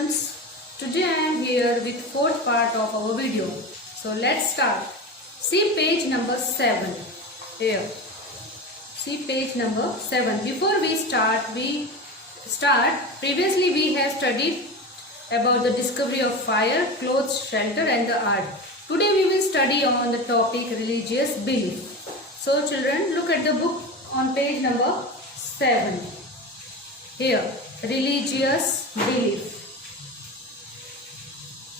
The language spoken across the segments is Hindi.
students, today I am here with fourth part of our video. So let's start. See page number 7 here. See page number 7. Before we start, previously we have studied about the discovery of fire, clothes, shelter and the art. Today we will study on the topic religious belief. So children, look at the book on page number 7. Here, religious belief.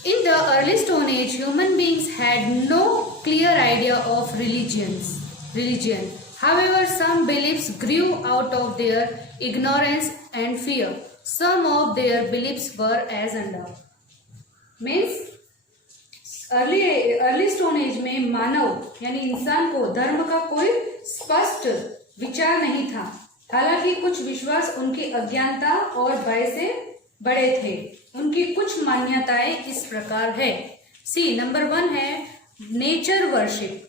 In the early Stone Age, human beings had no clear idea of religion. However, some beliefs grew out of their ignorance and fear. Some of their beliefs were as under. Means early Stone Age में मानव यानी इंसान को धर्म का कोई स्पष्ट विचार नहीं था. हालांकि कुछ विश्वास उनकी अज्ञानता और भय से बड़े थे. उनकी कुछ मान्यताएं इस प्रकार है. सी नंबर 1 है nature worship.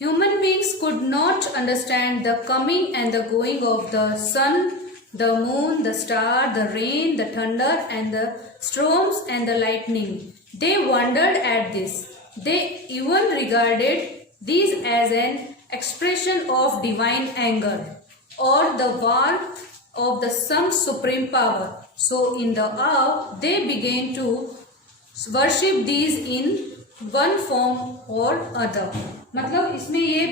Human beings could not understand the coming and the going of the sun, the moon, the star, the rain, the thunder and the storms and the lightning. They wondered at this. They even regarded these as an expression of divine anger or the warmth of the some supreme power. So in the awe, they began to worship these in one form or other. मतलब इसमें ये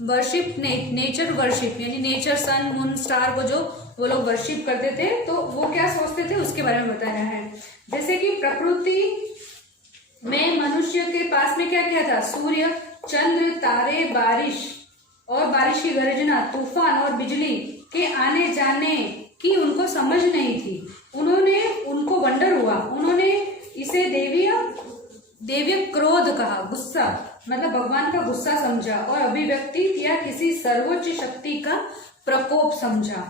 वर्शिप नेचर वर्शिप यानी नेचर सन मून स्टार को जो वो लोग वर्शिप करते थे तो वो क्या सोचते थे उसके बारे में बताया है. जैसे कि प्रकृति में मनुष्य के पास में क्या क्या था. सूर्य, चंद्र, तारे, बारिश और बारिश की गर्जना, तूफान और बिजली के आने जाने की उनको समझ नहीं थी. उनको वंडर हुआ. उन्होंने इसे देवीय क्रोध कहा. गुस्सा मतलब भगवान का गुस्सा समझा और अभिव्यक्ति या किसी सर्वोच्च शक्ति का प्रकोप समझा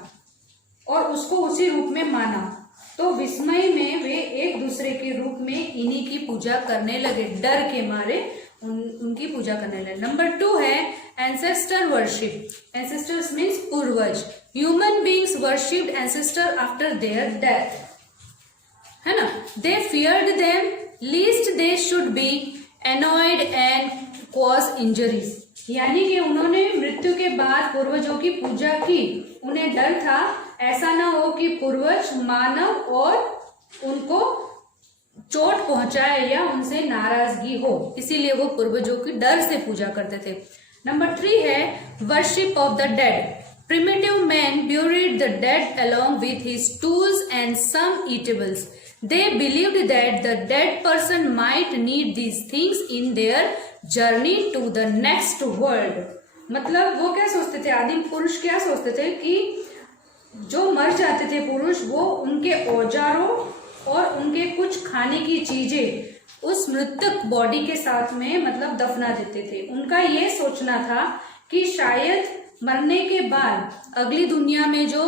और उसको उसी रूप में माना. तो विस्मय में वे एक दूसरे के रूप में इन्हीं की पूजा करने लगे. डर के मारे उनकी पूजा करने लगे. नंबर 2 है एंसेस्टर वर्शिप. एंसेस्टर्स मीन्स पूर्वज. Human beings worshipped ancestor after their death. है ना. They feared them lest they should be annoyed and cause injuries. यानी कि उन्होंने मृत्यु के बाद पूर्वजों की पूजा की. उन्हें डर था ऐसा ना हो कि पूर्वज मानव और उनको चोट पहुंचाए या उनसे नाराजगी हो. इसीलिए वो पूर्वजों की डर से पूजा करते थे. नंबर 3 है worship of the dead. Primitive man buried the dead along with his tools and some eatables. They believed that the dead person might need these things in their journey to the next world. मतलब वो क्या सोचते थे, आदिम पुरुष क्या सोचते थे कि जो मर जाते थे पुरुष वो उनके औजारों और उनके कुछ खाने की चीजें उस मृतक बॉडी के साथ में मतलब दफना देते थे. उनका ये सोचना था कि शायद मरने के बाद अगली दुनिया में जो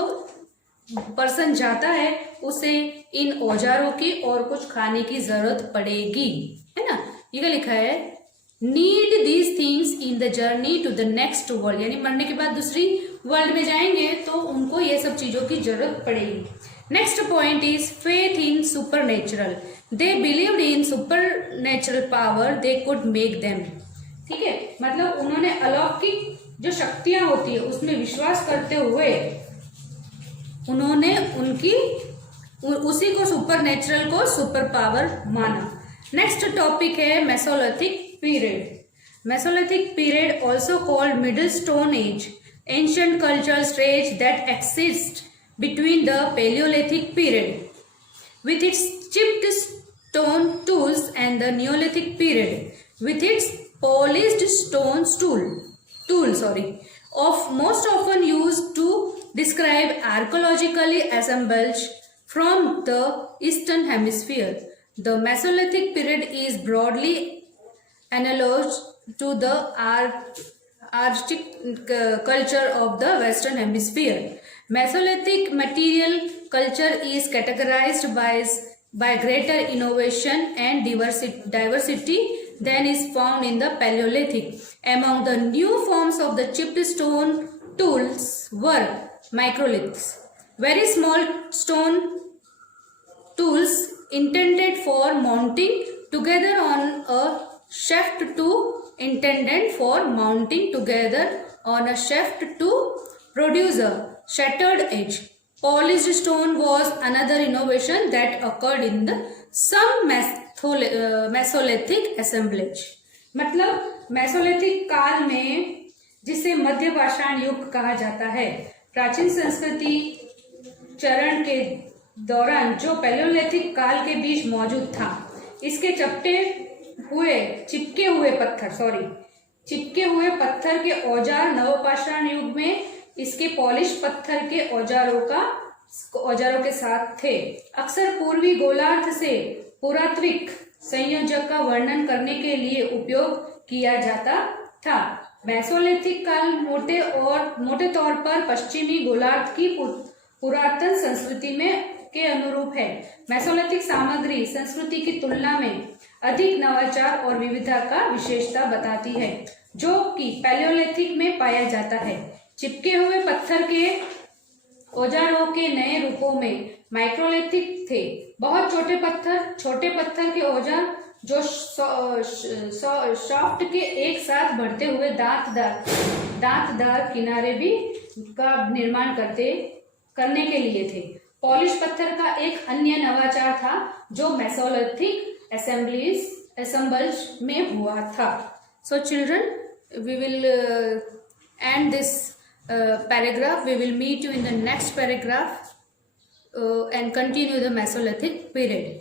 पर्सन जाता है उसे इन औजारों की और कुछ खाने की जरूरत पड़ेगी. है ना. ये लिखा है need these things in the journey to the next world. यानी मरने के बाद दूसरी वर्ल्ड में जाएंगे तो उनको ये सब चीजों की जरूरत पड़ेगी. Next point is faith in super natural. They believed in super natural power they could make them. ठीक है. मतलब उन्होंने अलौकिक जो शक्तियां होती है उसमें विश्वास करते हुए उन्होंने उसी को सुपर नेचुरल को सुपर पावर माना. नेक्स्ट टॉपिक है Mesolithic period. Mesolithic period also called middle stone age. Ancient cultural stage that exist between the Palaeolithic period with its chipped stone tools and the Neolithic period with its polished stone tools most often used to describe archaeologically assembled from the eastern hemisphere. The Mesolithic period is broadly analogous to the Arctic culture of the western hemisphere. Mesolithic material culture is categorized by greater innovation and diversity than is found in the Paleolithic. Among the new forms of the chipped stone tools were microliths, very small stone tools intended for mounting together on a shaft to produce a shattered edge. Polished stone was another innovation that occurred in some Mesolithic assemblage. मतलब मेसोलिथिक काल में, जिसे मध्य पाषाण युग कहा जाता है, प्राचीन संस्कृति चरण के दौरान जो पैलियोलिथिक काल के बीच मौजूद था, इसके चिपके हुए पत्थर के औजार नवपाषाण युग में इसके पॉलिश पत्थर के औजारों के साथ थे। अक्सर पूर्वी गोलार्ध से पुरातात्विक संयोजक का वर्णन करने के लिए उपयोग किया जाता था। मेसोलिथिक काल मोटे तौर पर पश्चिमी गोलार्ध की पुरातन संस्कृति के अनुरूप है। मेसोलिथिक सामग्री संस्कृति की तुलना में अधिक नवाचार और विविधता का विशेषता बताती है, जो कि पैलियोलिथिक में पाया जाता है। चिपके हुए पत्थर के औजारों के नए रूपों में माइक्रोलिथिक थे। बहुत छोटे पत्थर के औजार जो शाफ्ट के एक साथ बढ़ते हुए दांतदार किनारे भी का निर्माण करने के लिए थे। पॉलिश पत्थर का एक अन्य नवाचार था जो मेसोलिथिक assemblage में हुआ था। So children, we will end this paragraph. We will meet you in the next paragraph and continue the Mesolithic period.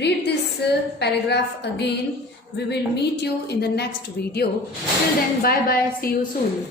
Read this paragraph again. We will meet you in the next video. Till then, bye bye. See you soon.